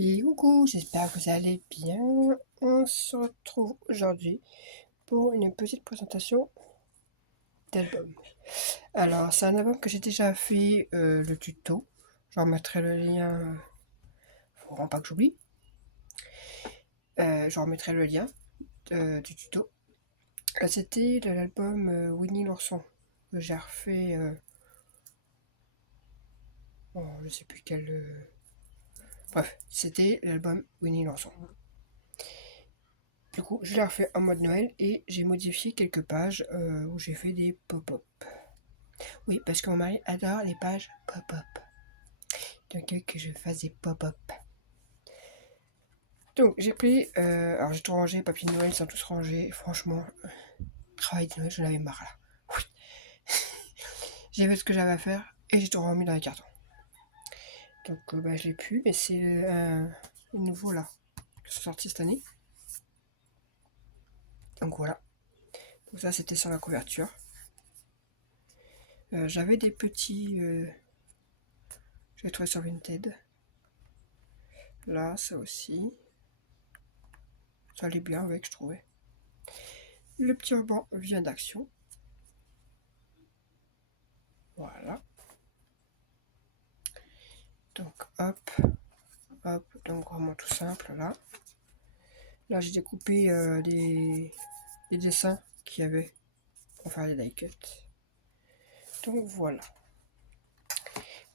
Et coucou, j'espère que vous allez bien. On se retrouve aujourd'hui pour une petite présentation d'album. Alors, c'est un album que j'ai déjà fait le tuto. Je remettrai le lien, faut vraiment pas que j'oublie. Je remettrai le lien du tuto. C'était de l'album Winnie l'ourson que j'ai refait. Je sais plus quel. Bref, c'était l'album Winnie l'ourson. Du coup, je l'ai refait en mode Noël et j'ai modifié quelques pages où j'ai fait des pop-up. Oui, parce que mon mari adore les pages pop-up. Donc, que je fasse des pop-up. Donc, j'ai pris. Alors, j'ai tout rangé, papier de Noël, ils sont tous rangés. Franchement, travail de Noël, j'en avais marre là. Oui. J'ai fait ce que j'avais à faire et j'ai tout remis dans les cartons. Donc, je l'ai plus, mais c'est nouveau là, qui sont sortis cette année. Donc, voilà. Donc, ça, c'était sur la couverture. J'avais des petits. J'ai trouvé sur Vinted. Là, ça aussi. Ça allait bien avec, je trouvais. Le petit ruban vient d'Action. Voilà. Donc, hop, hop. Donc, vraiment tout simple, là. Là, j'ai découpé des dessins qu'il y avait pour faire des die cuts. Donc, voilà.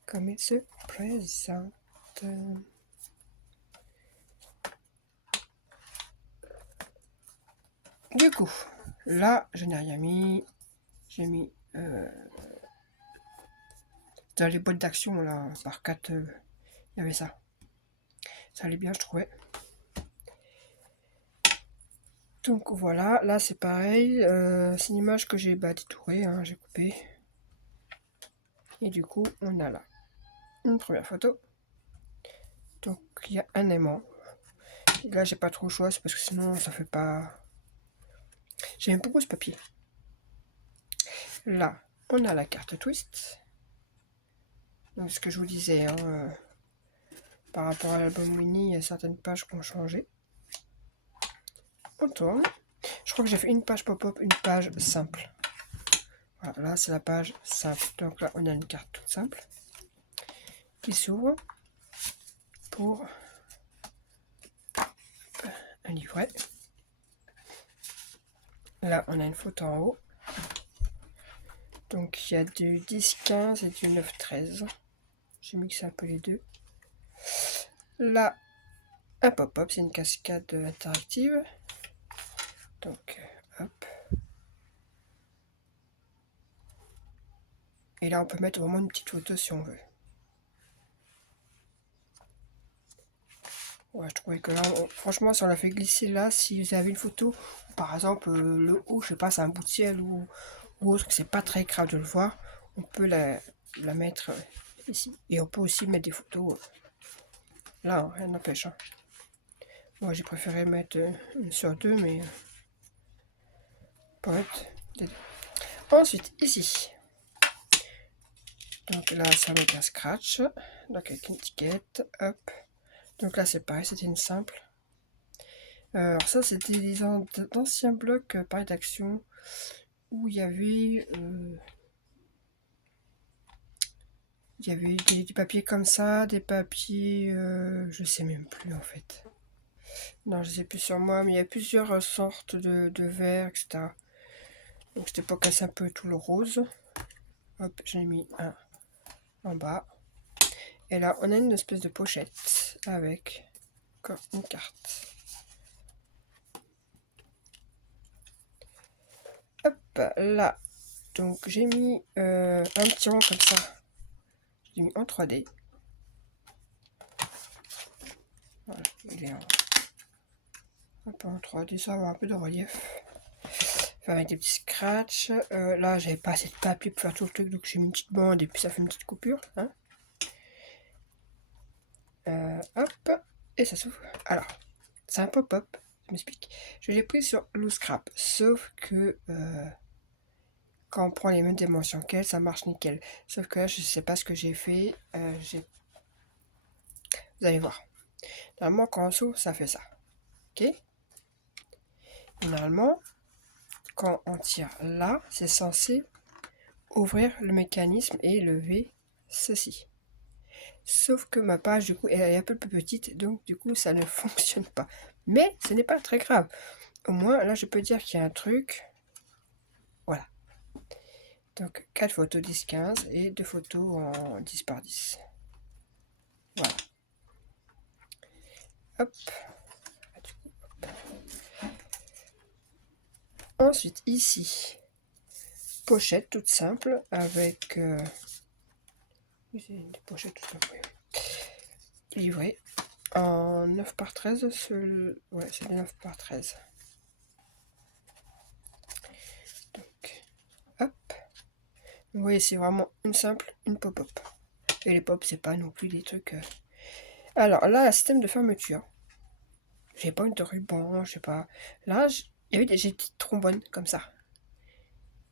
Comme il se présente. Du coup, là, je n'ai rien mis. J'ai mis dans les boîtes d'action, là, par 4, il y avait ça. Ça allait bien, je trouvais. Donc voilà, là c'est pareil. C'est une image que j'ai détourée, hein, j'ai coupé. Et du coup, on a là une première photo. Donc il y a un aimant. Et là, j'ai pas trop le choix, c'est parce que sinon ça fait pas. J'aime beaucoup ce papier. Là, on a la carte twist. Donc ce que je vous disais, hein, par rapport à l'album Winnie, il y a certaines pages qui ont changé. On tourne. Je crois que j'ai fait une page pop-up, une page simple. Voilà, là c'est la page simple. Donc là, on a une carte toute simple qui s'ouvre pour un livret. Là, on a une photo en haut. Donc, il y a du 10-15 et du 9-13. J'ai mixé un peu les deux. Là, un pop-up, c'est une cascade interactive. Donc, hop. Et là, on peut mettre vraiment une petite photo si on veut. Ouais, je trouvais que là, franchement, si on l'a fait glisser là, si vous avez une photo, par exemple, le haut, je sais pas, c'est un bout de ciel ou autre, que c'est pas très grave de le voir, on peut la mettre ici. Et on peut aussi mettre des photos là, hein, rien n'empêche. Hein. Moi, j'ai préféré mettre une sur deux, mais pas mettre les deux. Ensuite, ici. Donc là, ça met un scratch. Donc avec une étiquette. Hop. Donc là, c'est pareil, c'était une simple. Alors ça, c'était d'anciens blocs pareil d'action où il y avait des papiers comme ça, des papiers, je sais même plus en fait. Non, je sais plus sur moi, mais il y a plusieurs sortes de verres, etc. Donc c'était pour casser un peu tout le rose. Hop, j'en ai mis un en bas. Et là, on a une espèce de pochette avec encore une carte. Hop, là. Donc j'ai mis un petit rond comme ça. J'ai mis en 3D. Voilà, il est un peu en 3D, ça va avoir un peu de relief. Enfin, avec des petits scratchs. Là, j'avais pas assez de papier pour faire tout le truc, donc j'ai mis une petite bande et puis ça fait une petite coupure. Hein. Hop, et ça s'ouvre. Alors, c'est un pop-up, je m'explique. Je l'ai pris sur Loose Scrap, sauf que quand on prend les mêmes dimensions qu'elle, ça marche nickel. Sauf que là, je sais pas ce que j'ai fait. Vous allez voir. Normalement, quand on s'ouvre, ça fait ça. Ok. Et normalement, quand on tire là, c'est censé ouvrir le mécanisme et lever ceci. Sauf que ma page, du coup, elle est un peu plus petite, donc du coup, ça ne fonctionne pas. Mais ce n'est pas très grave. Au moins, là, je peux dire qu'il y a un truc. Voilà. Donc, 4 photos 10-15 et 2 photos en 10 par 10. Voilà. Hop. Ensuite, ici, pochette toute simple avec... c'est une pochette toute simple, oui. Livrée en 9 par 13. Ouais, c'est des 9 par 13. Donc, hop. Vous voyez, c'est vraiment une simple, une pop-up. Et les pop, c'est pas non plus des trucs... Alors là, système de fermeture. J'ai pas une de ruban, je sais pas. Là, il y avait des petites trombones comme ça.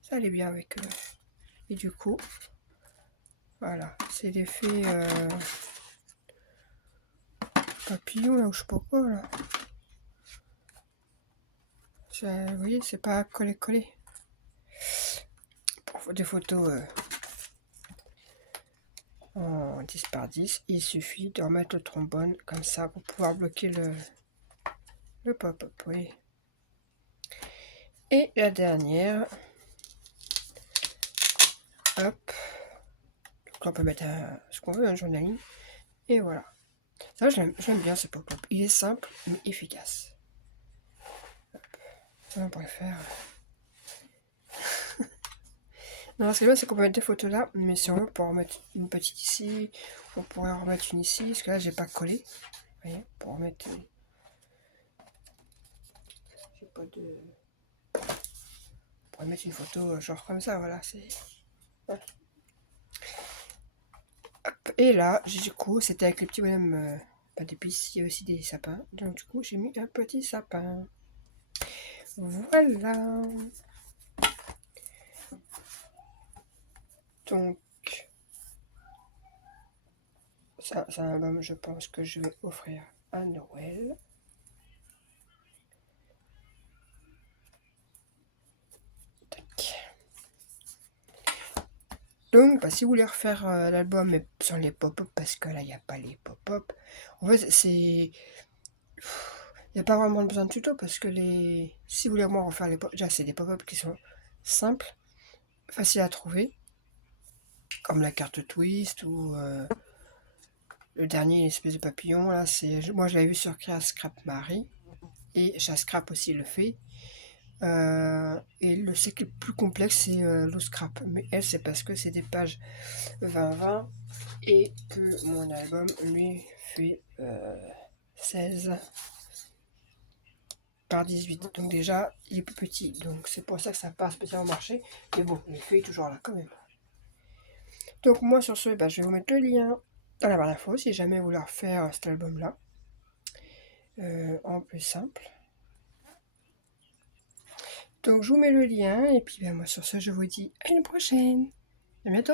Ça allait bien avec... Et du coup, voilà, c'est l'effet papillon là, ou je sais pas quoi là. Vous voyez, c'est pas collé-collé. Pour des photos en 10 par 10, il suffit de remettre le trombone comme ça pour pouvoir bloquer le pop-up, oui. Et la dernière, hop, donc là on peut mettre ce qu'on veut, un journaling, et voilà. Ça, j'aime bien ce pop-up. Il est simple mais efficace. Hop. Ça, on pourrait faire. Non, ce qui est bien, c'est qu'on peut mettre des photos là, mais si on veut, on peut en remettre une petite ici, on pourrait en remettre une ici, parce que là, j'ai pas collé. Vous voyez, pour remettre. J'ai pas de. On pourrait mettre une photo genre comme ça, voilà, c'est. Voilà. Hop, et là, du coup, c'était avec les petits bonhommes, pas d'épices, il y a aussi des sapins. Donc, du coup, j'ai mis un petit sapin. Voilà. Donc, ça, c'est un album, je pense, que je vais offrir à Noël. Tac. Donc, si vous voulez refaire l'album, mais sans les pop-up, parce que là, il n'y a pas les pop-up. En fait, c'est... Il n'y a pas vraiment besoin de tuto, parce que si vous voulez vraiment refaire les pop-up, déjà, c'est des pop-up qui sont simples, faciles à trouver, comme la carte twist, ou le dernier espèce de papillon, là, moi, je l'avais vu sur Créa Scrap Marie, et chez Scrap aussi le fait. Et le cycle plus complexe, c'est l'eau scrap. Mais elle, c'est parce que c'est des pages 20-20 et que mon album, lui, fait 16 par 18. Donc déjà, il est plus petit. Donc c'est pour ça que ça n'a pas spécialement marché. Mais bon, l'effet est toujours là quand même. Donc moi, sur ce, je vais vous mettre le lien dans la barre d'infos si jamais vous voulez refaire cet album-là. En plus simple. Donc je vous mets le lien et puis moi sur ce je vous dis à une prochaine. À bientôt.